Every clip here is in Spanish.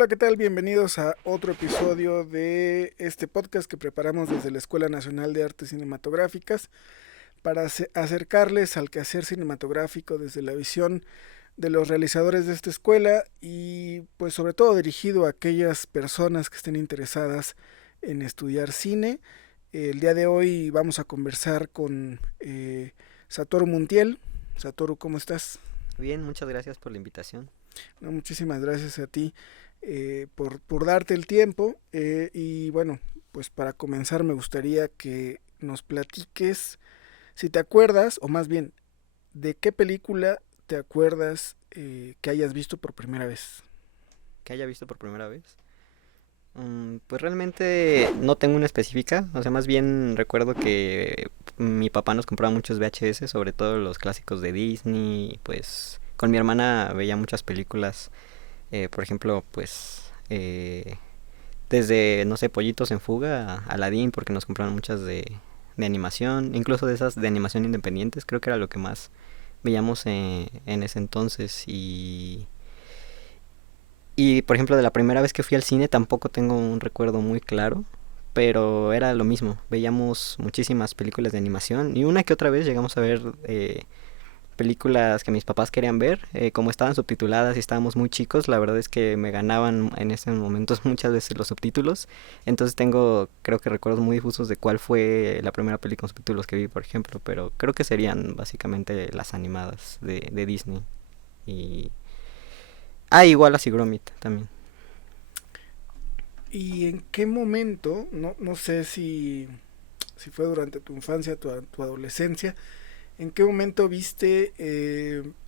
Hola, ¿qué tal? Bienvenidos a otro episodio de este podcast que preparamos desde la Escuela Nacional de Artes Cinematográficas para acercarles al quehacer cinematográfico desde la visión de los realizadores de esta escuela y pues sobre todo dirigido a aquellas personas que estén interesadas en estudiar cine. El día de hoy vamos a conversar con Satoru Montiel. Satoru, ¿cómo estás? Bien, muchas gracias por la invitación. No, muchísimas gracias a ti por darte el tiempo. Y bueno, pues para comenzar me gustaría que nos platiques, si te acuerdas, o más bien, de qué película te acuerdas que hayas visto por primera vez. Que haya visto por primera vez. Pues realmente no tengo una específica, o sea, más bien recuerdo que mi papá nos compraba muchos VHS, sobre todo los clásicos de Disney, pues con mi hermana veía muchas películas, por ejemplo, desde, no sé, Pollitos en Fuga a Aladdin, porque nos compraron muchas de animación, incluso de esas de animación independientes, creo que era lo que más veíamos en ese entonces. Y por ejemplo, de la primera vez que fui al cine tampoco tengo un recuerdo muy claro, pero era lo mismo. Veíamos muchísimas películas de animación y una que otra vez llegamos a ver películas que mis papás querían ver. Como estaban subtituladas y estábamos muy chicos, la verdad es que me ganaban en ese momentos muchas veces los subtítulos. Entonces tengo, creo que recuerdos muy difusos de cuál fue la primera película con subtítulos que vi, por ejemplo, pero creo que serían básicamente las animadas de Disney. Y... igual las Gromit también. ¿Y en qué momento, no sé si fue durante tu infancia, tu adolescencia, en qué momento viste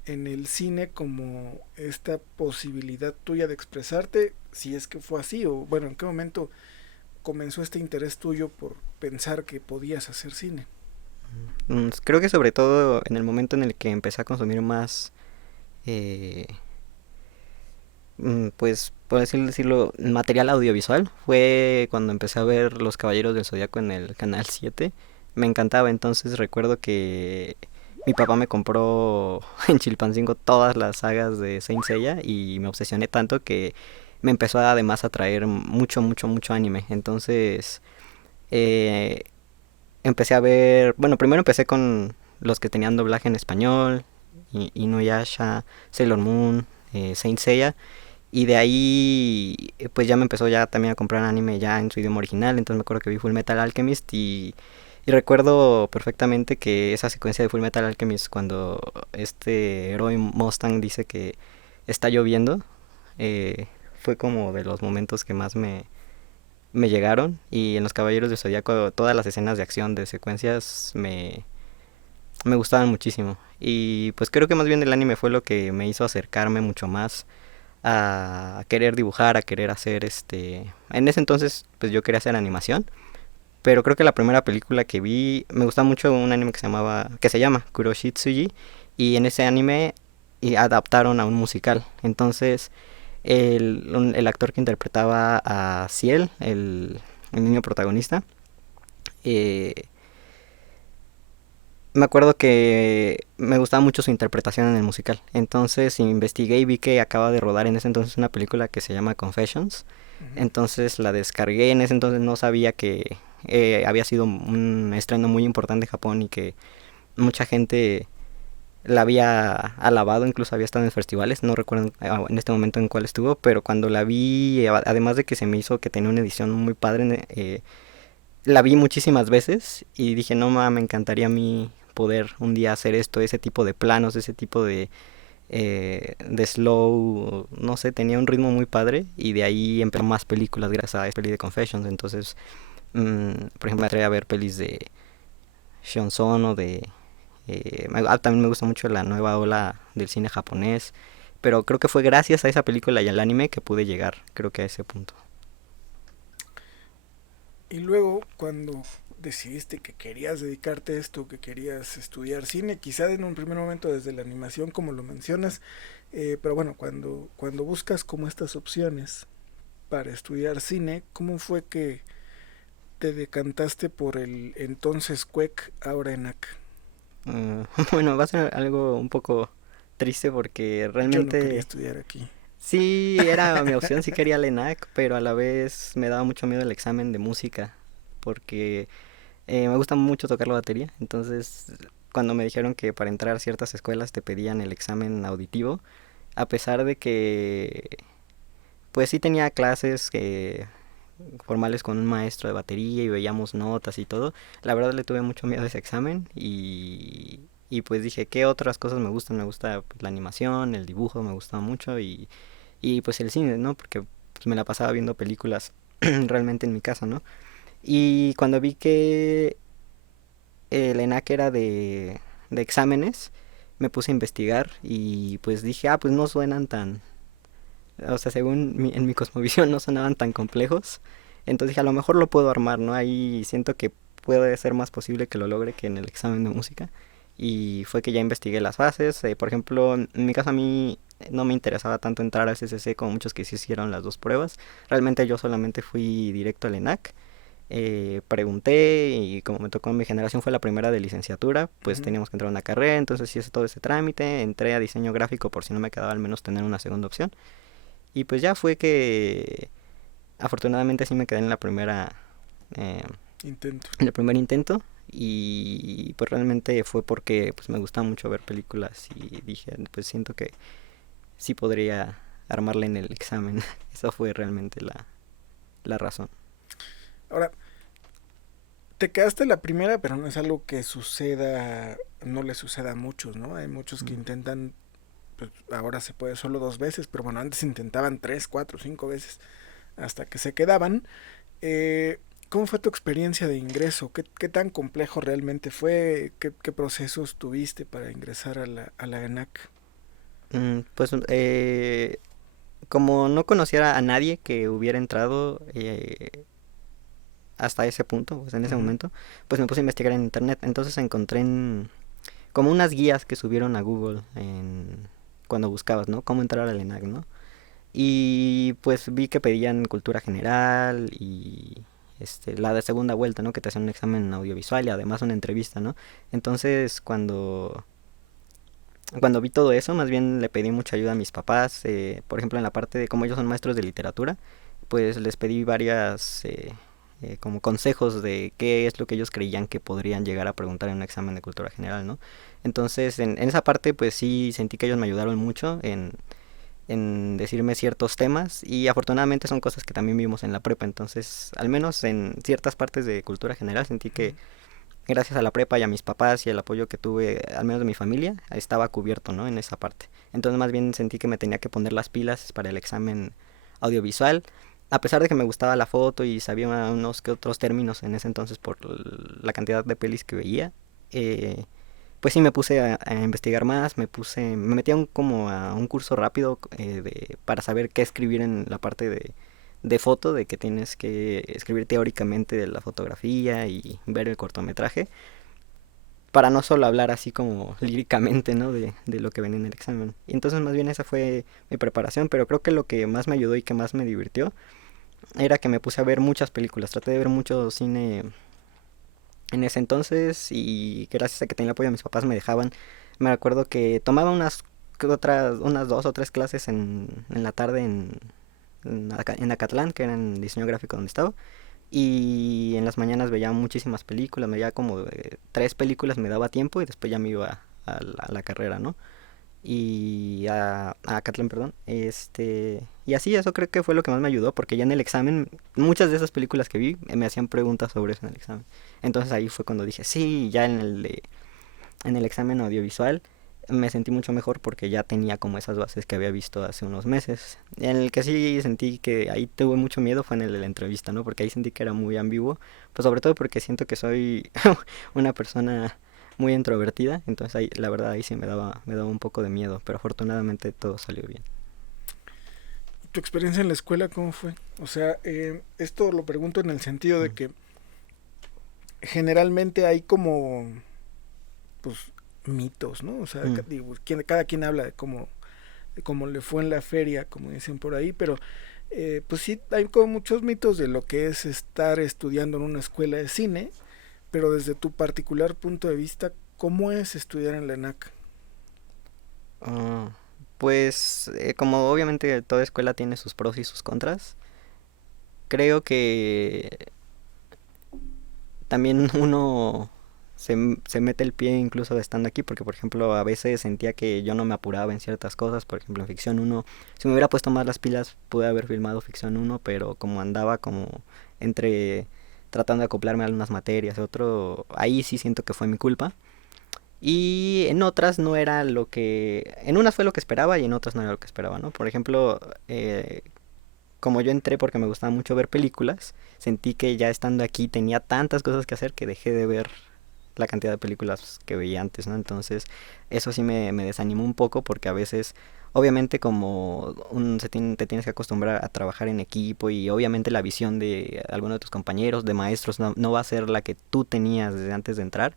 en el cine como esta posibilidad tuya de expresarte, si es que fue así, o bueno, en qué momento comenzó este interés tuyo por pensar que podías hacer cine? Creo que sobre todo en el momento en el que empecé a consumir más, eh, pues por así decirlo, material audiovisual, fue cuando empecé a ver Los Caballeros del Zodiaco en el Canal 7. Me encantaba, entonces recuerdo que mi papá me compró en Chilpancingo todas las sagas de Saint Seiya y me obsesioné tanto que me empezó además a traer mucho, mucho, mucho anime. Entonces eh, empecé a ver, bueno, primero empecé con los que tenían doblaje en español, Inuyasha, Sailor Moon, Saint Seiya, y de ahí pues ya me empezó ya también a comprar anime ya en su idioma original, entonces me acuerdo que vi Full Metal Alchemist y recuerdo perfectamente que esa secuencia de Full Metal Alchemist cuando este héroe Mustang dice que está lloviendo, eh, fue como de los momentos que más me llegaron. Y en Los Caballeros del Zodíaco todas las escenas de acción de secuencias me gustaban muchísimo. Y pues creo que más bien el anime fue lo que me hizo acercarme mucho más a querer dibujar, a querer hacer En ese entonces pues yo quería hacer animación, pero creo que la primera película que vi, me gustaba mucho un anime que se llama Kuroshitsuji, y en ese anime y adaptaron a un musical. Entonces el actor que interpretaba a Ciel, el niño protagonista, eh, me acuerdo que me gustaba mucho su interpretación en el musical. Entonces investigué y vi que acaba de rodar en ese entonces una película que se llama Confessions. Ujú. Entonces la descargué. En ese entonces no sabía que había sido un estreno muy importante en Japón y que mucha gente la había alabado, incluso había estado en festivales, no recuerdo en este momento en cuál estuvo, pero cuando la vi, además de que se me hizo que tenía una edición muy padre, la vi muchísimas veces y dije, no me encantaría a mí poder un día hacer esto, ese tipo de planos, ese tipo de slow, no sé, tenía un ritmo muy padre y de ahí empezó más películas gracias a esta peli de Confessions. Entonces, por ejemplo, me atreví a ver pelis de Sean Sono, también me gusta mucho la nueva ola del cine japonés, pero creo que fue gracias a esa película y al anime que pude llegar, creo que a ese punto. Y luego, cuando decidiste que querías dedicarte a esto, que querías estudiar cine, quizá en un primer momento desde la animación, como lo mencionas, pero bueno, cuando buscas como estas opciones para estudiar cine, ¿cómo fue que te decantaste por el entonces CUEC, ahora ENAC? Bueno, va a ser algo un poco triste porque Yo no quería realmente estudiar aquí. Sí, era mi opción, sí quería la ENAC, pero a la vez me daba mucho miedo el examen de música, porque me gusta mucho tocar la batería, entonces cuando me dijeron que para entrar a ciertas escuelas te pedían el examen auditivo, a pesar de que pues sí tenía clases formales con un maestro de batería y veíamos notas y todo, la verdad le tuve mucho miedo a ese examen y pues dije, ¿qué otras cosas me gustan? Me gusta pues, la animación, el dibujo, me gusta mucho y pues el cine, ¿no? Porque pues, me la pasaba viendo películas realmente en mi casa, ¿no? Y cuando vi que el ENAC era de exámenes, me puse a investigar y pues dije, ah, pues no suenan tan, o sea, según en mi cosmovisión no sonaban tan complejos. Entonces dije, a lo mejor lo puedo armar, ¿no? Ahí siento que puede ser más posible que lo logre que en el examen de música. Y fue que ya investigué las bases. Por ejemplo, en mi caso a mí no me interesaba tanto entrar a SSC como muchos que sí hicieron las dos pruebas. Realmente yo solamente fui directo al ENAC. Pregunté y como me tocó en mi generación fue la primera de licenciatura, pues Ujú. teníamos que entrar a una carrera, entonces hice todo ese trámite, entré a diseño gráfico por si no me quedaba al menos tener una segunda opción. Y pues ya fue que afortunadamente sí me quedé eh, Intento. en el primer intento y pues realmente fue porque pues me gustaba mucho ver películas y dije, pues siento que sí podría armarla en el examen. Esa fue realmente la razón. Ahora, te quedaste la primera, pero no es algo que suceda, no le suceda a muchos, ¿no? Hay muchos que Mm. intentan, pues ahora se puede solo 2 veces, pero bueno, antes intentaban 3, 4, 5 veces hasta que se quedaban. Eh, ¿Cómo fue tu experiencia de ingreso? ¿Qué tan complejo realmente fue? ¿Qué procesos tuviste para ingresar a la ENAC? Pues como no conociera a nadie que hubiera entrado hasta ese punto, pues en ese Ujú. momento, pues me puse a investigar en internet. Entonces encontré como unas guías que subieron a Google cuando buscabas, ¿no? Cómo entrar al ENAC, ¿no? Y pues vi que pedían cultura general y la de segunda vuelta, ¿no? Que te hacían un examen audiovisual y además una entrevista, ¿no? Entonces cuando vi todo eso, más bien le pedí mucha ayuda a mis papás, por ejemplo en la parte de como ellos son maestros de literatura, pues les pedí varias como consejos de qué es lo que ellos creían que podrían llegar a preguntar en un examen de cultura general, ¿no? Entonces en esa parte pues sí sentí que ellos me ayudaron mucho en decirme ciertos temas y afortunadamente son cosas que también vimos en la prepa, entonces al menos en ciertas partes de cultura general sentí que gracias a la prepa y a mis papás y el apoyo que tuve, al menos de mi familia, estaba cubierto, ¿no? En esa parte. Entonces más bien sentí que me tenía que poner las pilas para el examen audiovisual, a pesar de que me gustaba la foto y sabía unos que otros términos en ese entonces por la cantidad de pelis que veía. eh, pues sí me puse a investigar más, me metí como a un curso rápido para saber qué escribir en la parte de foto, de que tienes que escribir teóricamente de la fotografía y ver el cortometraje, para no solo hablar así como líricamente, ¿no? De lo que ven en el examen. Y entonces más bien esa fue mi preparación, pero creo que lo que más me ayudó y que más me divirtió era que me puse a ver muchas películas, traté de ver mucho cine en ese entonces y gracias a que tenía el apoyo de mis papás me dejaban, me acuerdo que tomaba unas 2 o 3 clases en la tarde en Acatlán, que era en diseño gráfico donde estaba, y en las mañanas veía muchísimas películas, me veía como 3 películas, me daba tiempo y después ya me iba a la carrera, ¿no? Y a Catlán, perdón. Y así, eso creo que fue lo que más me ayudó, porque ya en el examen, muchas de esas películas que vi me hacían preguntas sobre eso en el examen. Entonces ahí fue cuando dije, sí, ya en el examen audiovisual me sentí mucho mejor porque ya tenía como esas bases que había visto hace unos meses. En el que sí sentí que ahí tuve mucho miedo fue en el de la entrevista, ¿no? Porque ahí sentí que era muy ambiguo, pues sobre todo porque siento que soy una persona muy introvertida, entonces ahí la verdad ahí sí me daba un poco de miedo, pero afortunadamente todo salió bien. ¿Tu experiencia en la escuela cómo fue? O sea, esto lo pregunto en el sentido de Mm. que generalmente hay como, pues, mitos, ¿no? O sea, Mm. digo, cada quien habla de cómo le fue en la feria, como dicen por ahí, pero pues sí, hay como muchos mitos de lo que es estar estudiando en una escuela de cine, pero desde tu particular punto de vista, ¿cómo es estudiar en la ENAC? Ah, Pues como obviamente toda escuela tiene sus pros y sus contras, creo que también uno se mete el pie incluso estando aquí, porque por ejemplo a veces sentía que yo no me apuraba en ciertas cosas, por ejemplo en Ficción uno si me hubiera puesto más las pilas pude haber filmado Ficción uno pero como andaba como entre tratando de acoplarme a algunas materias, otro, ahí sí siento que fue mi culpa. Y en otras no era lo que, en unas fue lo que esperaba y en otras no era lo que esperaba, ¿no? Por ejemplo, como yo entré porque me gustaba mucho ver películas, sentí que ya estando aquí tenía tantas cosas que hacer que dejé de ver la cantidad de películas que veía antes, ¿no? Entonces, eso sí me desanimó un poco porque a veces, obviamente como te tienes que acostumbrar a trabajar en equipo y obviamente la visión de alguno de tus compañeros, de maestros, no va a ser la que tú tenías desde antes de entrar,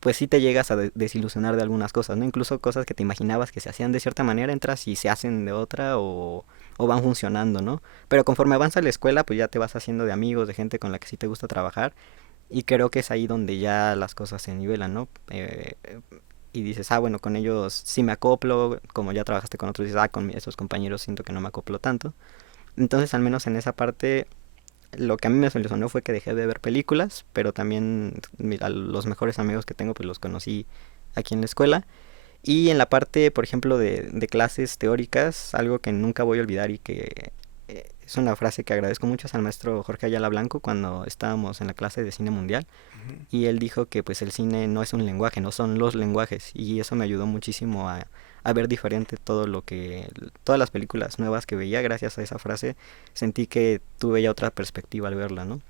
pues sí te llegas a desilusionar de algunas cosas, ¿no? Incluso cosas que te imaginabas que se hacían de cierta manera, entras y se hacen de otra o van funcionando, ¿no? Pero conforme avanza la escuela, pues ya te vas haciendo de amigos, de gente con la que sí te gusta trabajar y creo que es ahí donde ya las cosas se nivelan, ¿no? Y dices, ah, bueno, con ellos sí me acoplo, como ya trabajaste con otros, dices, ah, con esos compañeros siento que no me acoplo tanto. Entonces, al menos en esa parte, lo que a mí me solucionó fue que dejé de ver películas, pero también a los mejores amigos que tengo pues los conocí aquí en la escuela. Y en la parte, por ejemplo, de clases teóricas, algo que nunca voy a olvidar y que es una frase que agradezco mucho es al maestro Jorge Ayala Blanco cuando estábamos en la clase de cine mundial Ujú. y él dijo que pues el cine no es un lenguaje, no son los lenguajes y eso me ayudó muchísimo a ver diferente todo lo que todas las películas nuevas que veía gracias a esa frase sentí que tuve ya otra perspectiva al verla, ¿no?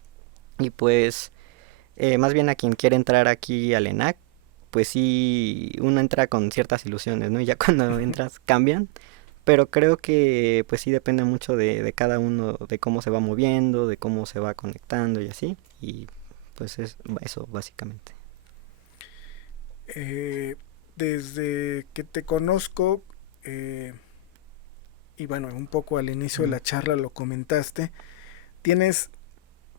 Y pues más bien a quien quiere entrar aquí al ENAC pues sí uno entra con ciertas ilusiones, ¿no? Y ya cuando entras cambian, pero creo que pues sí depende mucho de cada uno, de cómo se va moviendo, de cómo se va conectando y así. Y pues es eso básicamente. Eh, Desde que te conozco, eh, y bueno, un poco al inicio de Mm, la charla lo comentaste, tienes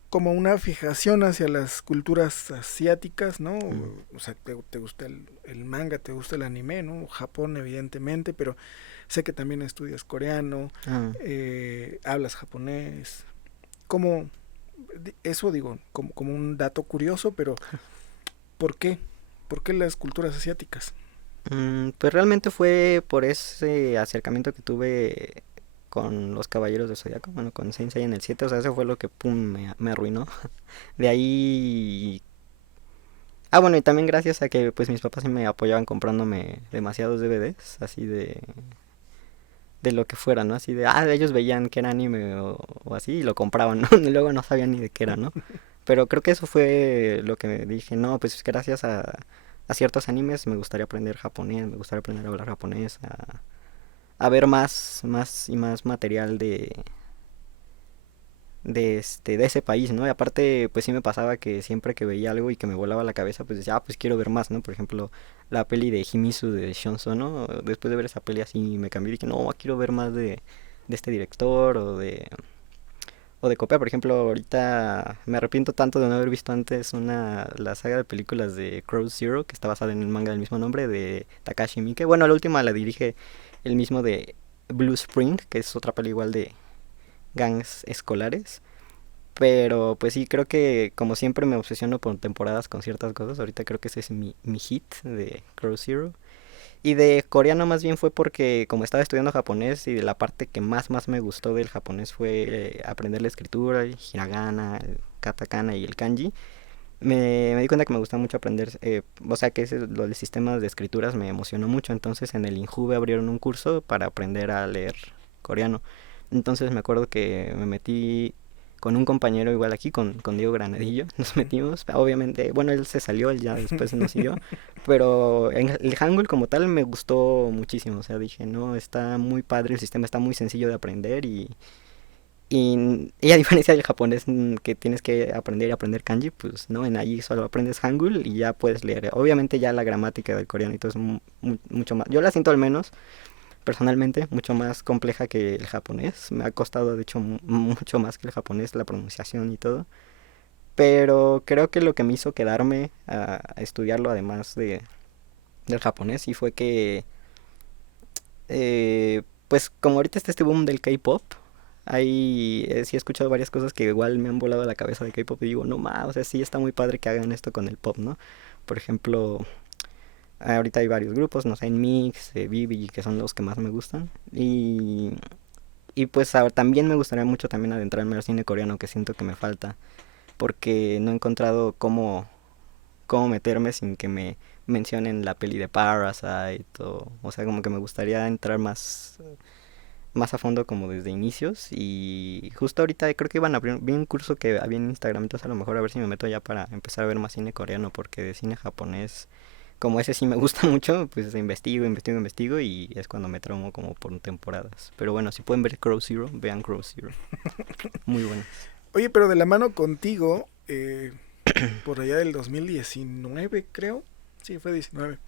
como una fijación hacia las culturas asiáticas, ¿no? mm, O sea, te gusta el manga, te gusta el anime, ¿no? Japón, evidentemente, pero sé que también estudias coreano, ah, hablas japonés. Como, eso digo, como un dato curioso, pero ¿por qué? ¿Por qué las culturas asiáticas? pues realmente fue por ese acercamiento que tuve con los Caballeros del Zodiaco, bueno, con Saint Seiya en el 7 o sea, eso fue lo que pum, me arruinó. De ahí. Ah, bueno, y también gracias a que pues mis papás sí me apoyaban comprándome demasiados DVDs, así de lo que fuera, ¿no? Así de, ah, ellos veían que era anime o así y lo compraban, ¿no? Y luego no sabían ni de qué era, ¿no? Pero creo que eso fue lo que me dije, no, pues gracias a ciertos animes me gustaría aprender japonés, me gustaría aprender a hablar japonés, a ver más y más material de ese país, ¿no? Y aparte, pues sí me pasaba que siempre que veía algo y que me volaba la cabeza, pues decía, ah, pues quiero ver más, ¿no? Por ejemplo, la peli de Himisu de Shonso, ¿no? Después de ver esa peli así me cambié y dije, no, quiero ver más de este director o de copiar. Por ejemplo, ahorita me arrepiento tanto de no haber visto antes la saga de películas de Crow Zero, que está basada en el manga del mismo nombre, de Takashi Miike. Bueno, la última la dirige el mismo de Blue Spring, que es otra peli igual de gangs escolares. Pero pues sí, creo que como siempre me obsesiono por temporadas con ciertas cosas. Ahorita creo que ese es mi hit de Crow Zero. Y de coreano más bien fue porque como estaba estudiando japonés y de la parte que más me gustó del japonés fue aprender la escritura, el hiragana, el katakana y el kanji. Me di cuenta que me gusta mucho aprender, o sea que lo del sistema de escrituras me emocionó mucho. Entonces en el Injuve abrieron un curso para aprender a leer coreano. Entonces me acuerdo que me metí con un compañero igual aquí, con Diego Granadillo, nos metimos, obviamente, bueno, él se salió, él ya después no siguió, pero en el Hangul como tal me gustó muchísimo, o sea, dije, no, está muy padre, el sistema está muy sencillo de aprender y a diferencia del japonés que tienes que aprender y aprender kanji, pues no, en allí solo aprendes Hangul y ya puedes leer. Obviamente ya la gramática del coreano y todo es mucho más, yo la siento al menos personalmente mucho más compleja que el japonés. Me ha costado de hecho mucho más que el japonés la pronunciación y todo. Pero creo que lo que me hizo quedarme a estudiarlo además del japonés y fue que Pues como ahorita está este boom del K-pop, ahí sí he escuchado varias cosas que igual me han volado la cabeza de K-pop y digo, no más, o sea, sí está muy padre que hagan esto con el pop, ¿no? Por ejemplo, ahorita hay varios grupos, no sé, en Mix, Vivi, que son los que más me gustan. Y pues también me gustaría mucho también adentrarme al cine coreano, que siento que me falta, porque no he encontrado cómo meterme sin que me mencionen la peli de Parasite, o sea, como que me gustaría entrar más a fondo como desde inicios. Y justo ahorita creo que iban a abrir, vi un curso que había en Instagram, entonces a lo mejor a ver si me meto ya para empezar a ver más cine coreano, porque de cine japonés, como ese sí me gusta mucho, pues investigo y es cuando me traumo como por temporadas. Pero bueno, si pueden ver Crow Zero, vean Crow Zero. Muy buenas. Oye, pero de la mano contigo, por allá del 2019, creo. Sí, fue 19.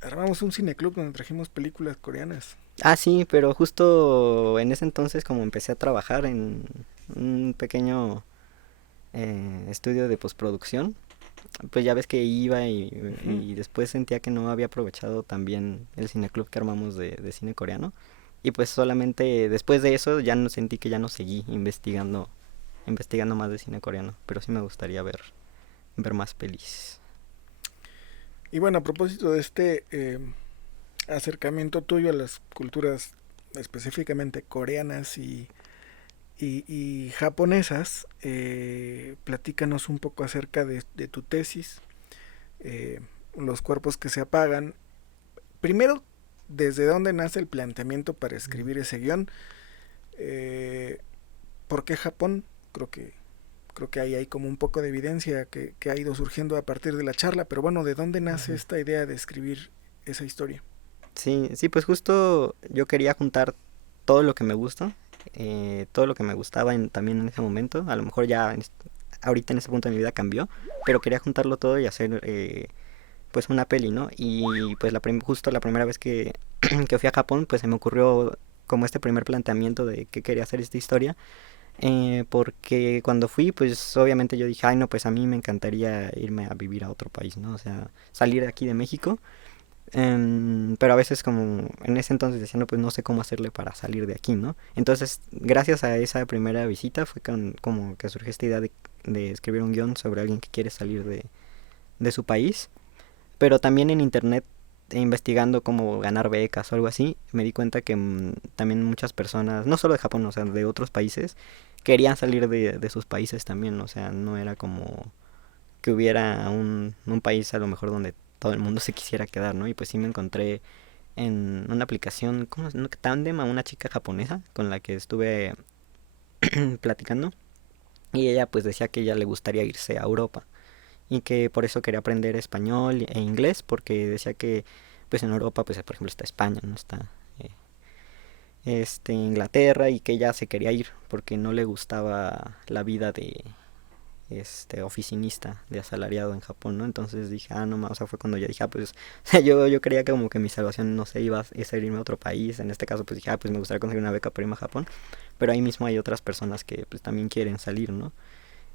Armamos un cineclub donde trajimos películas coreanas. Ah, sí, pero justo en ese entonces como empecé a trabajar en un pequeño estudio de postproducción, pues ya ves que iba Ujú. y después sentía que no había aprovechado también el cineclub que armamos de cine coreano. Y pues solamente después de eso ya no sentí que ya no seguí investigando más de cine coreano, pero sí me gustaría ver más pelis. Y bueno, a propósito de este acercamiento tuyo a las culturas específicamente coreanas y japonesas, platícanos un poco acerca de tu tesis, eh, los cuerpos que se apagan. Primero, ¿desde dónde nace el planteamiento para escribir ese guión? Eh, ¿Por qué Japón? Creo que ahí hay como un poco de evidencia que ha ido surgiendo a partir de la charla, pero bueno, ¿de dónde nace Ujú. esta idea de escribir esa historia? Sí, sí, pues justo yo quería juntar todo lo que me gusta, todo lo que me gustaba también en ese momento. A lo mejor ya ahorita en ese punto de mi vida cambió, pero quería juntarlo todo y hacer pues una peli, ¿no? Y pues justo la primera vez que fui a Japón, pues se me ocurrió como este primer planteamiento de que quería hacer esta historia, porque cuando fui, pues obviamente yo dije, ay no, pues a mí me encantaría irme a vivir a otro país, ¿no? O sea, salir de aquí de México. Pero a veces como en ese entonces decía, no, pues no sé cómo hacerle para salir de aquí, ¿no? Entonces, gracias a esa primera visita fue como que surgió esta idea de escribir un guión sobre alguien que quiere salir de su país. Pero también en internet, investigando cómo ganar becas o algo así, me di cuenta que también muchas personas, no solo de Japón, o sea, de otros países, querían salir de sus países también. O sea, no era como que hubiera un país a lo mejor donde todo el mundo se quisiera quedar, ¿no? Y pues sí me encontré en una aplicación, ¿cómo es? ¿No? Tandem, a una chica japonesa con la que estuve platicando, y ella pues decía que ella le gustaría irse a Europa y que por eso quería aprender español e inglés, porque decía que pues en Europa pues por ejemplo está España, no está Inglaterra, y que ella se quería ir porque no le gustaba la vida de oficinista, de asalariado en Japón, ¿no? Entonces dije, ah, no más, o sea, fue cuando ya dije, ah, pues, o sea, yo creía que como que mi salvación, no sé, iba a ser irme a otro país. En este caso, pues dije, ah, pues me gustaría conseguir una beca para irme a Japón, pero ahí mismo hay otras personas que pues también quieren salir, ¿no?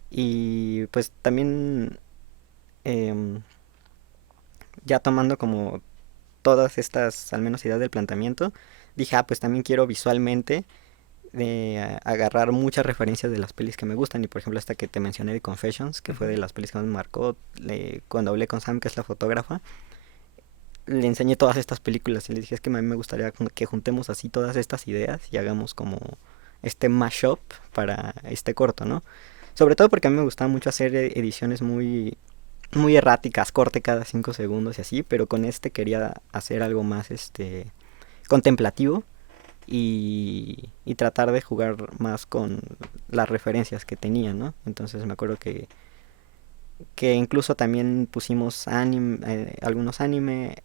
Y pues también, em, ya tomando como todas estas, al menos ideas del planteamiento, dije, ah, pues también quiero visualmente agarrar muchas referencias de las pelis que me gustan. Y por ejemplo esta que te mencioné de Confessions, que fue de Ujú. las pelis que más me marcó, cuando hablé con Sam, que es la fotógrafa, le enseñé todas estas películas y le dije, es que a mí me gustaría que juntemos así todas estas ideas y hagamos como este mashup para este corto, ¿no? Sobre todo porque a mí me gustaba mucho hacer ediciones muy erráticas, corte cada 5 segundos y así, pero con este quería hacer algo más contemplativo y tratar de jugar más con las referencias que tenía, ¿no? Entonces me acuerdo que incluso también pusimos algunos anime.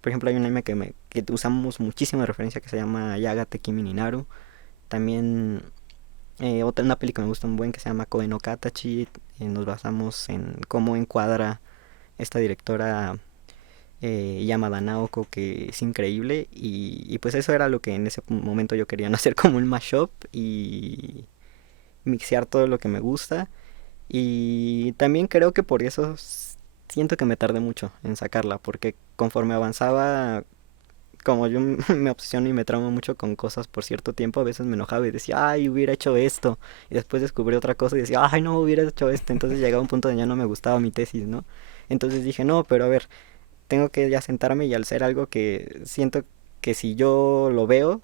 Por ejemplo, hay un anime que usamos muchísimo de referencia que se llama Yagate Kimi ni Naru. También una película que me gusta un buen que se llama Koe no Katachi. Nos basamos en cómo encuadra esta directora Yamada Naoko, que es increíble. Y pues eso era lo que en ese momento yo quería, ¿no? Hacer como un mashup y mixear todo lo que me gusta. Y también creo que por eso siento que me tardé mucho en sacarla, porque conforme avanzaba como yo me obsesiono y me traumo mucho con cosas por cierto tiempo, a veces me enojaba y decía, ay, hubiera hecho esto. Y después descubrí otra cosa y decía, ay, no, hubiera hecho esto. Entonces llegaba un punto donde ya no me gustaba mi tesis, ¿no? Entonces dije, no, pero a ver, tengo que ya sentarme y al ser algo que siento que si yo lo veo,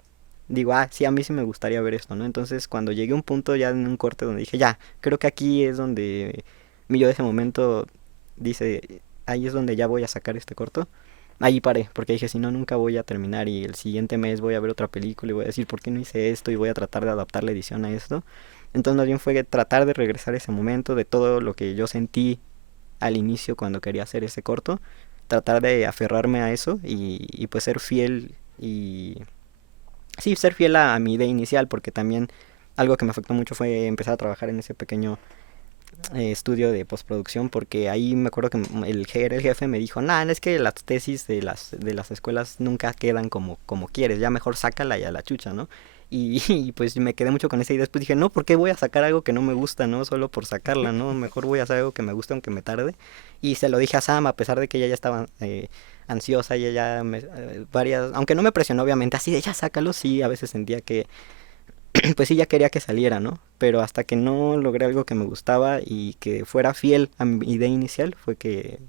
digo, ah, sí, a mí sí me gustaría ver esto, ¿no? Entonces cuando llegué a un punto ya en un corte donde dije, ya, creo que aquí es donde mi yo de ese momento dice, ahí es donde ya voy a sacar este corto. Ahí paré, porque dije, si no, nunca voy a terminar y el siguiente mes voy a ver otra película y voy a decir, ¿por qué no hice esto? Y voy a tratar de adaptar la edición a esto. Entonces más bien fue tratar de regresar a ese momento de todo lo que yo sentí al inicio cuando quería hacer ese corto, tratar de aferrarme a eso y pues ser fiel y... Sí, ser fiel a mi idea inicial, porque también algo que me afectó mucho fue empezar a trabajar en ese pequeño estudio de postproducción, porque ahí me acuerdo que el jefe me dijo, nah, es que las tesis de las escuelas nunca quedan como quieres, ya mejor sácala y a la chucha, ¿no? Y pues me quedé mucho con esa idea. Después dije, no, ¿por qué voy a sacar algo que no me gusta, no? Solo por sacarla, ¿no? Mejor voy a hacer algo que me guste aunque me tarde. Y se lo dije a Sam, a pesar de que ella ya estaba ansiosa y ella varias, aunque no me presionó obviamente, así de ya sácalo, sí, a veces sentía que pues sí ya quería que saliera, ¿no? Pero hasta que no logré algo que me gustaba y que fuera fiel a mi idea inicial, fue que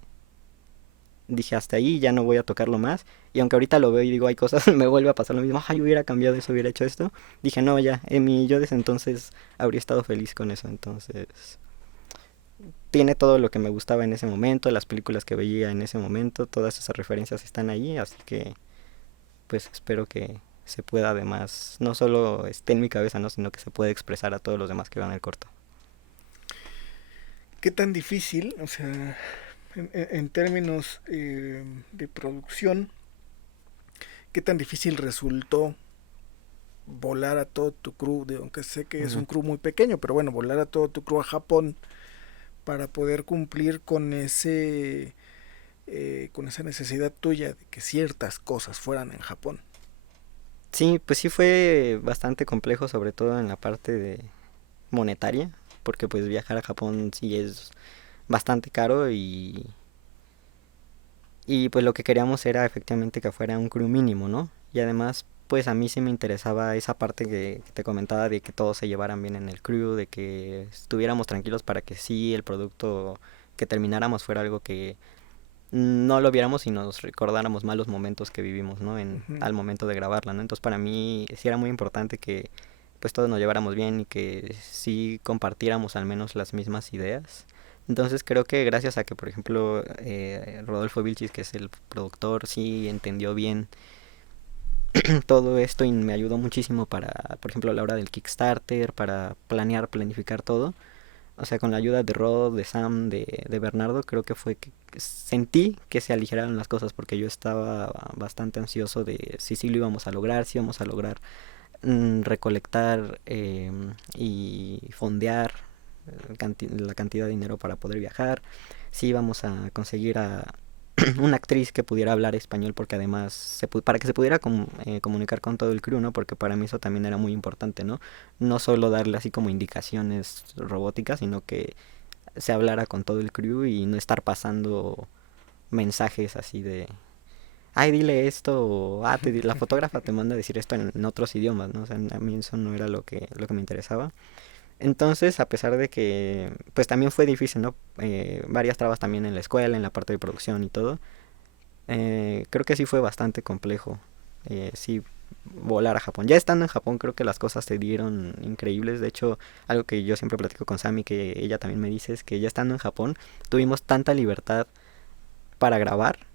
dije hasta ahí, ya no voy a tocarlo más. Y aunque ahorita lo veo y digo, hay cosas, me vuelve a pasar lo mismo, ay, hubiera cambiado eso, hubiera hecho esto. Dije, no, ya, en mi yo desde entonces habría estado feliz con eso. Entonces, tiene todo lo que me gustaba en ese momento, las películas que veía en ese momento, todas esas referencias están ahí, así que pues espero que se pueda además, no solo esté en mi cabeza, ¿no? Sino que se pueda expresar a todos los demás que vean el corto. ¿Qué tan difícil, o sea, en términos de producción, qué tan difícil resultó volar a todo tu crew, aunque sé que es Ujú. un crew muy pequeño, pero bueno, volar a todo tu crew a Japón para poder cumplir con esa necesidad tuya de que ciertas cosas fueran en Japón? Sí, pues sí fue bastante complejo, sobre todo en la parte de monetaria, porque pues viajar a Japón sí es bastante caro y pues lo que queríamos era efectivamente que fuera un crew mínimo, ¿no? Y además pues a mí sí me interesaba esa parte que te comentaba de que todos se llevaran bien en el crew, de que estuviéramos tranquilos para que sí el producto que termináramos fuera algo que no lo viéramos y nos recordáramos malos momentos que vivimos, ¿no? Ujú. Al momento de grabarla, ¿no? Entonces para mí sí era muy importante que pues todos nos lleváramos bien y que sí compartiéramos al menos las mismas ideas. Entonces creo que gracias a que, por ejemplo, Rodolfo Vilchis, que es el productor, sí entendió bien todo esto y me ayudó muchísimo para, por ejemplo, a la hora del Kickstarter, para planear, planificar todo. O sea, con la ayuda de Rod, de Sam, de Bernardo, creo que fue que sentí que se aligeraron las cosas porque yo estaba bastante ansioso de si sí lo íbamos a lograr, si íbamos a lograr recolectar y fondear la cantidad de dinero para poder viajar, si íbamos a conseguir a una actriz que pudiera hablar español porque además para que se pudiera comunicar con todo el crew, ¿no? Porque para mí eso también era muy importante, ¿no? No solo darle así como indicaciones robóticas, sino que se hablara con todo el crew y no estar pasando mensajes así de ay, dile esto, o ah, la fotógrafa te manda a decir esto en otros idiomas, ¿no? O sea, a mí eso no era lo que me interesaba. Entonces, a pesar de que, pues también fue difícil, ¿no? Varias trabas también en la escuela, en la parte de producción y todo. Creo que sí fue bastante complejo, sí, volar a Japón. Ya estando en Japón, creo que las cosas se dieron increíbles. De hecho, algo que yo siempre platico con Sammy, que ella también me dice, es que ya estando en Japón, tuvimos tanta libertad para grabar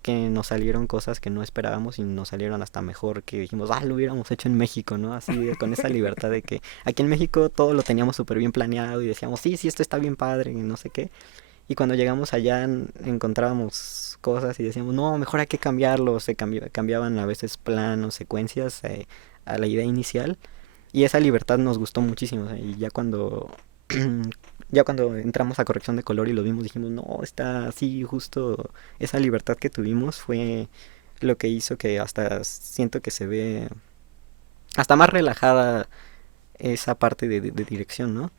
que nos salieron cosas que no esperábamos y nos salieron hasta mejor que dijimos, ah, lo hubiéramos hecho en México, ¿no? Así con esa libertad de que aquí en México todo lo teníamos súper bien planeado y decíamos, sí, sí, esto está bien padre y no sé qué. Y cuando llegamos allá encontrábamos cosas y decíamos, no, mejor hay que cambiarlo. Cambiaban a veces planos, secuencias a la idea inicial. Y esa libertad nos gustó muchísimo. O sea, y ya cuando ya cuando entramos a corrección de color y lo vimos dijimos, no, está así, justo esa libertad que tuvimos fue lo que hizo que hasta siento que se ve hasta más relajada esa parte de dirección, ¿no?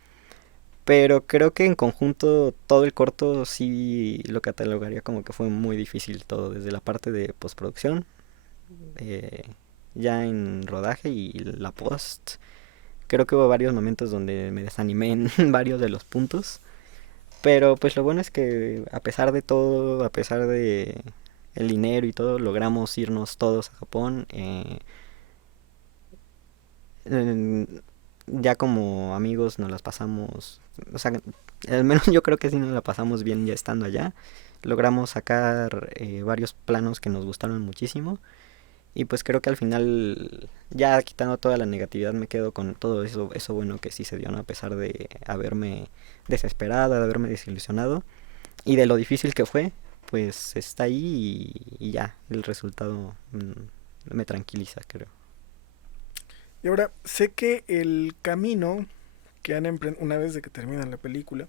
Pero creo que en conjunto todo el corto sí lo catalogaría como que fue muy difícil todo, desde la parte de postproducción, eh, ya en rodaje y la post. Creo que hubo varios momentos donde me desanimé en varios de los puntos. Pero pues lo bueno es que a pesar de todo, a pesar de el dinero y todo, logramos irnos todos a Japón. Eh, ya como amigos nos las pasamos, o sea, al menos yo creo que sí nos la pasamos bien ya estando allá. Logramos sacar varios planos que nos gustaron muchísimo. Y pues creo que al final, ya quitando toda la negatividad, me quedo con todo eso bueno que sí se dio, ¿no? A pesar de haberme desesperado, de haberme desilusionado y de lo difícil que fue, pues está ahí y ya, el resultado me tranquiliza, creo. Y ahora, sé que el camino que han emprendido una vez de que terminan la película,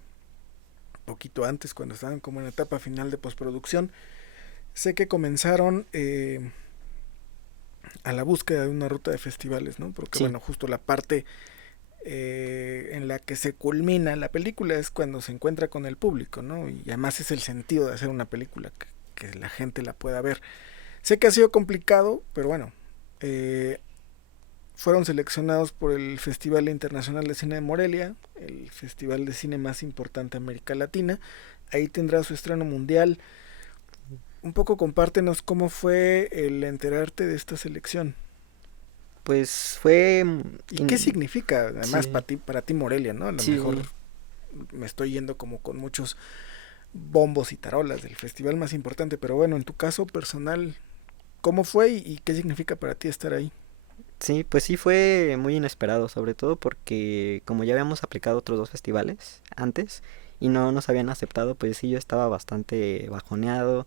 poquito antes, cuando estaban como en la etapa final de postproducción, sé que comenzaron a la búsqueda de una ruta de festivales, ¿no? Porque Sí, bueno, justo la parte en la que se culmina la película es cuando se encuentra con el público, ¿no? Y además es el sentido de hacer una película, que la gente la pueda ver. Sé que ha sido complicado, pero bueno, eh, fueron seleccionados por el Festival Internacional de Cine de Morelia, el festival de cine más importante de América Latina. Ahí tendrá su estreno mundial. Un poco compártenos cómo fue el enterarte de esta selección. pues fue... ¿Y qué significa, además, sí, para ti Morelia, ¿no? A lo mejor sí, me estoy yendo como con muchos bombos y tarolas del festival más importante, pero bueno, en tu caso personal, ¿cómo fue y qué significa para ti estar ahí? sí, pues sí fue muy inesperado, sobre todo porque como ya habíamos aplicado otros dos festivales antes y no nos habían aceptado, pues sí, yo estaba bastante bajoneado.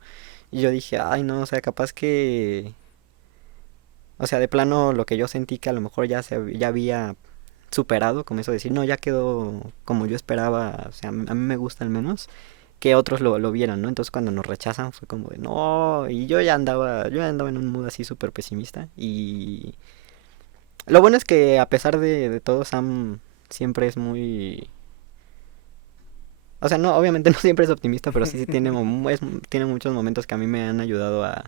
Y yo dije, ay no, o sea, capaz que... O sea, de plano lo que yo sentí que a lo mejor ya había superado, como eso de decir, no, ya quedó como yo esperaba, o sea, a mí me gusta al menos, que otros lo vieran, ¿no? Entonces cuando nos rechazan fue como de, no, y yo ya andaba en un mood así súper pesimista. Y lo bueno es que a pesar de todo, Sam siempre es muy... O sea, no, obviamente no siempre es optimista, pero sí tiene muchos momentos que a mí me han ayudado a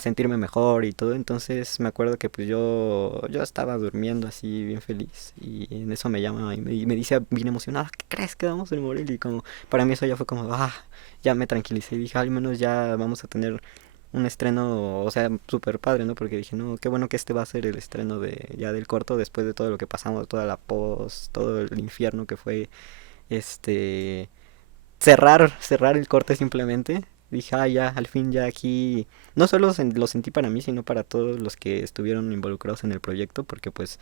sentirme mejor y todo. Entonces me acuerdo que pues yo estaba durmiendo así bien feliz y en eso me llama y me dice bien emocionada, ¿qué crees que vamos a morir? Y como para mí eso ya fue como, ya me tranquilicé y dije, al menos ya vamos a tener un estreno, o sea, súper padre, ¿no? Porque dije, no, qué bueno que este va a ser el estreno de ya del corto después de todo lo que pasamos, toda la post, todo el infierno que fue este cerrar el corte simplemente. Dije, ya, al fin ya aquí, no solo lo sentí para mí, sino para todos los que estuvieron involucrados en el proyecto, porque pues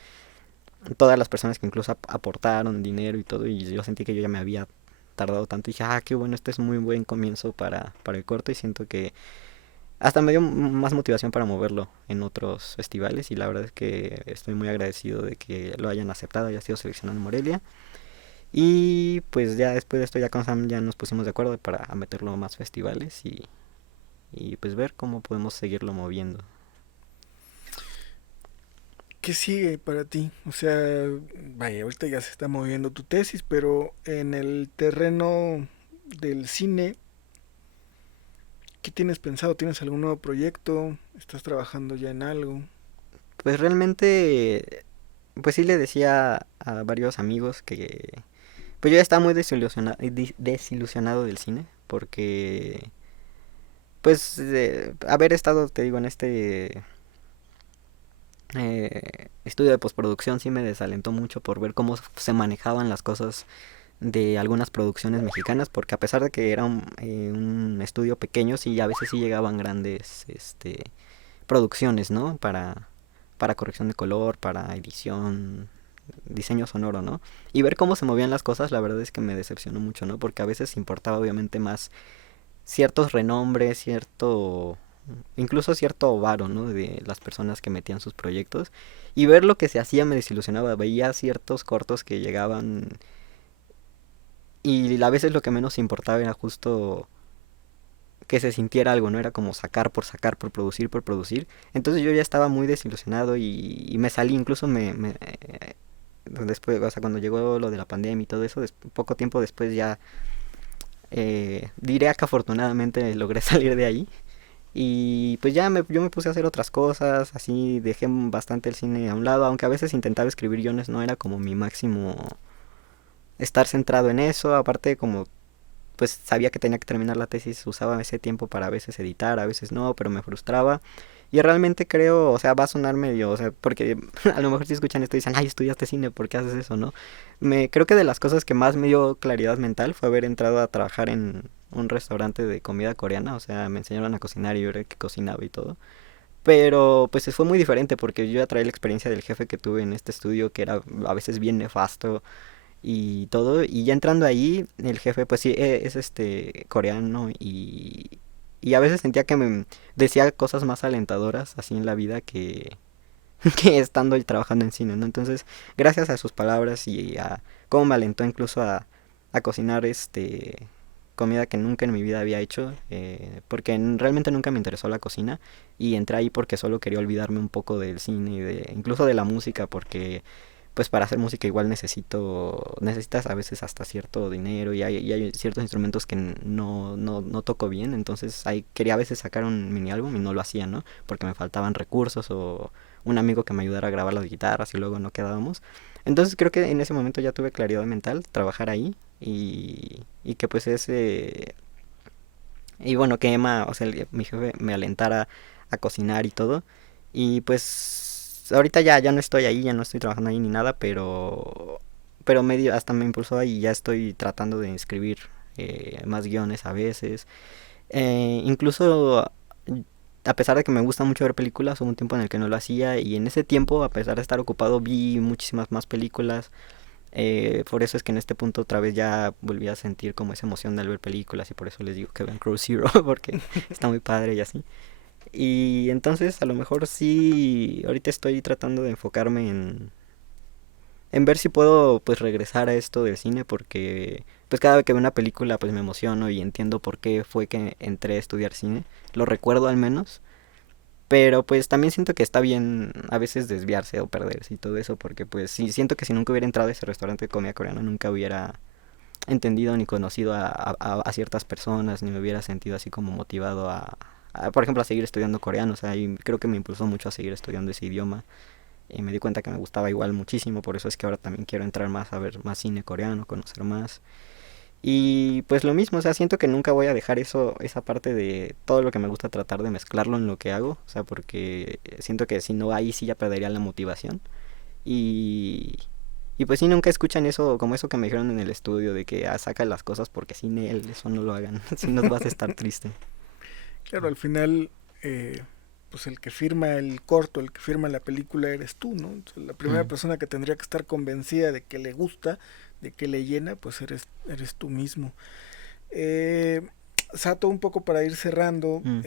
todas las personas que incluso aportaron dinero y todo, y yo sentí que yo ya me había tardado tanto, y dije, qué bueno, este es muy buen comienzo para el corto, y siento que hasta me dio más motivación para moverlo en otros festivales, y la verdad es que estoy muy agradecido de que lo hayan aceptado, haya sido seleccionado en Morelia. Y pues ya después de esto ya con Sam ya nos pusimos de acuerdo para meterlo a más festivales y pues ver cómo podemos seguirlo moviendo. ¿Qué sigue para ti? O sea, vaya, ahorita ya se está moviendo tu tesis, pero en el terreno del cine, ¿qué tienes pensado? ¿Tienes algún nuevo proyecto? ¿Estás trabajando ya en algo? Pues realmente, pues sí le decía a varios amigos que pues yo ya estaba muy desilusionado del cine porque pues haber estado, te digo, en este estudio de postproducción sí me desalentó mucho por ver cómo se manejaban las cosas de algunas producciones mexicanas, porque a pesar de que era un estudio pequeño, sí, a veces sí llegaban grandes producciones, ¿no? Para corrección de color, para edición, diseño sonoro, ¿no? Y ver cómo se movían las cosas, la verdad es que me decepcionó mucho, ¿no? Porque a veces importaba obviamente más ciertos renombres, incluso cierto varo, ¿no? De las personas que metían sus proyectos. Y ver lo que se hacía me desilusionaba. Veía ciertos cortos que llegaban y a veces lo que menos importaba era justo que se sintiera algo, ¿no? Era como sacar, por producir, por producir. Entonces yo ya estaba muy desilusionado y me salí, incluso después, o sea, cuando llegó lo de la pandemia y todo eso, poco tiempo después ya, diré que afortunadamente logré salir de ahí Y pues yo me puse a hacer otras cosas, así dejé bastante el cine a un lado, aunque a veces intentaba escribir guiones, no era como mi máximo estar centrado en eso, aparte como pues sabía que tenía que terminar la tesis, usaba ese tiempo para a veces editar, a veces no, pero me frustraba. Y realmente creo, o sea, va a sonar medio, o sea, porque a lo mejor si escuchan esto y dicen, ay, estudiaste cine, ¿por qué haces eso, no? Creo que de las cosas que más me dio claridad mental fue haber entrado a trabajar en un restaurante de comida coreana, o sea, me enseñaron a cocinar y yo era que cocinaba y todo. Pero pues fue muy diferente porque yo ya traía la experiencia del jefe que tuve en este estudio, que era a veces bien nefasto y todo. Y ya entrando ahí, el jefe pues sí es este coreano y a veces sentía que me decía cosas más alentadoras así en la vida que estando y trabajando en cine, ¿no? Entonces, gracias a sus palabras y a cómo me alentó incluso a cocinar comida que nunca en mi vida había hecho, porque realmente nunca me interesó la cocina y entré ahí porque solo quería olvidarme un poco del cine y incluso de la música, porque pues para hacer música igual necesitas a veces hasta cierto dinero y hay ciertos instrumentos que no toco bien, entonces ahí quería a veces sacar un mini álbum y no lo hacía, ¿no? Porque me faltaban recursos o un amigo que me ayudara a grabar las guitarras y luego no quedábamos. Entonces creo que en ese momento ya tuve claridad mental, trabajar ahí y que pues ese... Y bueno, que Emma, o sea, mi jefe me alentara a cocinar y todo. Y pues ahorita ya no estoy ahí, ya no estoy trabajando ahí ni nada, pero medio hasta me impulsó y ya estoy tratando de escribir más guiones a veces. Incluso a pesar de que me gusta mucho ver películas, hubo un tiempo en el que no lo hacía y en ese tiempo, a pesar de estar ocupado, vi muchísimas más películas. Por eso es que en este punto otra vez ya volví a sentir como esa emoción de al ver películas y por eso les digo que vean Crow Zero porque está muy padre y así. Y entonces a lo mejor sí, ahorita estoy tratando de enfocarme en ver si puedo pues regresar a esto del cine porque pues cada vez que veo una película pues me emociono y entiendo por qué fue que entré a estudiar cine. Lo recuerdo al menos. Pero pues también siento que está bien a veces desviarse o perderse y todo eso, porque pues sí, siento que si nunca hubiera entrado a ese restaurante de comida coreana, nunca hubiera entendido ni conocido a ciertas personas, ni me hubiera sentido así como motivado por ejemplo, a seguir estudiando coreano. O sea, y creo que me impulsó mucho a seguir estudiando ese idioma. Y me di cuenta que me gustaba igual muchísimo, por eso es que ahora también quiero entrar más a ver más cine coreano, conocer más. Y pues lo mismo, o sea, siento que nunca voy a dejar esa parte de todo lo que me gusta tratar de mezclarlo en lo que hago, o sea, porque siento que si no ahí sí ya perdería la motivación. Y, y pues sí, nunca escuchan eso, como eso que me dijeron en el estudio, de que saca las cosas porque sin él, eso no lo hagan, si nos vas a estar triste. Claro, al final, pues el que firma el corto, el que firma la película eres tú, ¿no? Entonces, la primera Mm, persona que tendría que estar convencida de que le gusta, de que le llena, pues eres tú mismo. Eh, Sato, un poco para ir cerrando, mm,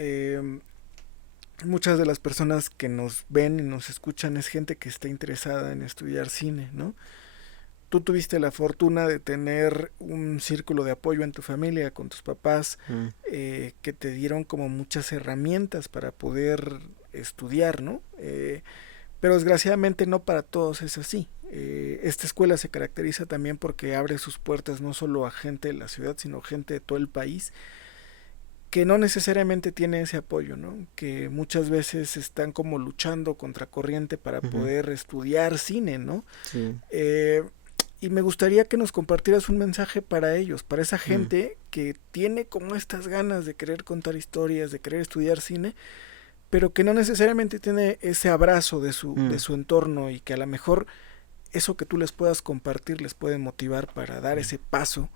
muchas de las personas que nos ven y nos escuchan es gente que está interesada en estudiar cine, ¿no? Tú tuviste la fortuna de tener un círculo de apoyo en tu familia, con tus papás, mm, que te dieron como muchas herramientas para poder estudiar, ¿no? Pero desgraciadamente no para todos es así. Esta escuela se caracteriza también porque abre sus puertas no solo a gente de la ciudad, sino gente de todo el país que no necesariamente tiene ese apoyo, ¿no? Que muchas veces están como luchando contra corriente para ujú, poder estudiar cine, ¿no? sí, Eh, y me gustaría que nos compartieras un mensaje para ellos, para esa mm, gente que tiene como estas ganas de querer contar historias, de querer estudiar cine, pero que no necesariamente tiene ese abrazo de mm, su entorno y que a lo mejor eso que tú les puedas compartir les puede motivar para dar mm, ese paso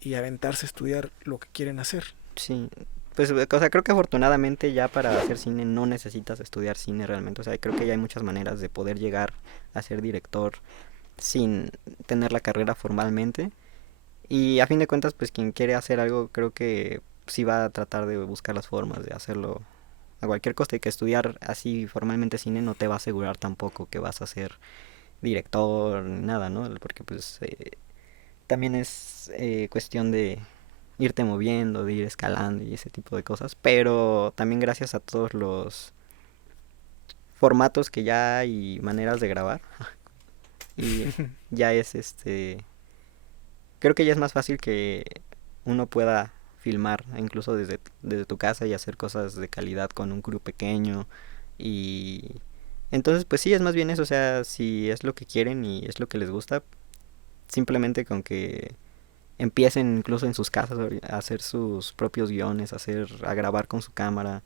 y aventarse a estudiar lo que quieren hacer. sí. Pues, o sea, creo que afortunadamente ya para hacer cine no necesitas estudiar cine realmente. O sea, creo que ya hay muchas maneras de poder llegar a ser director sin tener la carrera formalmente. Y a fin de cuentas, pues quien quiere hacer algo, creo que sí va a tratar de buscar las formas de hacerlo a cualquier costa. Y que estudiar así formalmente cine no te va a asegurar tampoco que vas a ser director ni nada, ¿no? Porque pues también es cuestión de irte moviendo, de ir escalando y ese tipo de cosas. Pero también gracias a todos los formatos que ya hay y maneras de grabar. Y ya es creo que ya es más fácil que uno pueda filmar incluso desde tu casa y hacer cosas de calidad con un crew pequeño. Y entonces pues sí, es más bien eso, o sea, si es lo que quieren y es lo que les gusta, simplemente con que empiecen incluso en sus casas a hacer sus propios guiones, a grabar con su cámara.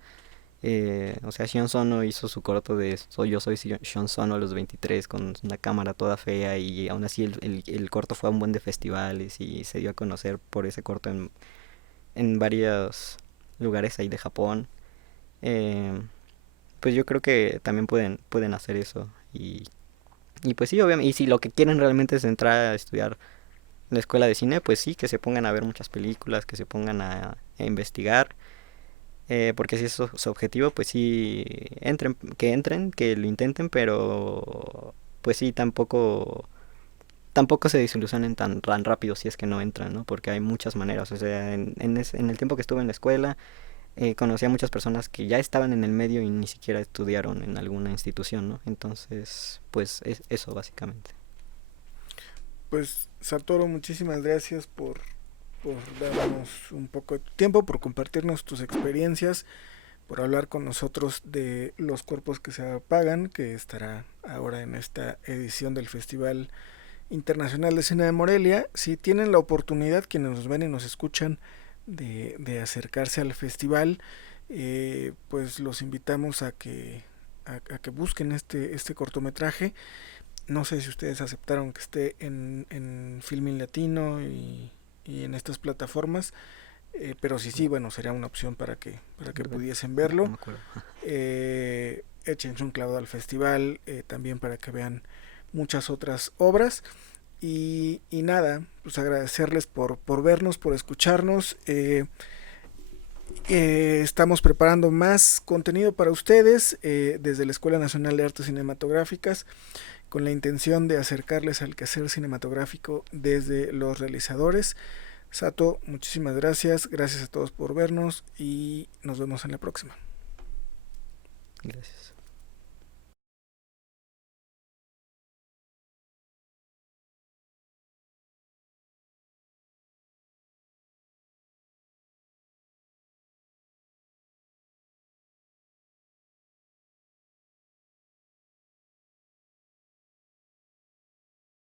O sea, Shion Sono hizo su corto de Yo soy Shion Sono a los 23 con una cámara toda fea, y aún así el corto fue a un buen de festivales y se dio a conocer por ese corto en varios lugares ahí de Japón. Eh, pues yo creo que también pueden hacer eso. Y pues sí, obviamente, y si lo que quieren realmente es entrar a estudiar la escuela de cine, pues sí, que se pongan a ver muchas películas, que se pongan a investigar. Porque si es su objetivo, pues sí, entren, que lo intenten, pero pues sí, tampoco se desilusionen tan rápido si es que no entran, ¿no? Porque hay muchas maneras. O sea, en el tiempo que estuve en la escuela, conocí a muchas personas que ya estaban en el medio y ni siquiera estudiaron en alguna institución, ¿no? Entonces, pues es eso básicamente. Pues Satoru, muchísimas gracias por darnos un poco de tu tiempo, por compartirnos tus experiencias, por hablar con nosotros de los cuerpos que se apagan, que estará ahora en esta edición del Festival Internacional de Cine de Morelia. Si tienen la oportunidad, quienes nos ven y nos escuchan, de acercarse al festival, pues los invitamos a que busquen este cortometraje. No sé si ustedes aceptaron que esté en Filmin Latino y en estas plataformas, pero sí, sí, bueno, sería una opción para que ¿Verdad? pudiesen No verlo. me acuerdo. Échense un clavado al festival, también para que vean muchas otras obras. Y nada, pues agradecerles por vernos, por escucharnos. Estamos preparando más contenido para ustedes desde la Escuela Nacional de Artes Cinematográficas, con la intención de acercarles al quehacer cinematográfico desde los realizadores. Sato, muchísimas gracias. Gracias a todos por vernos y nos vemos en la próxima. Gracias.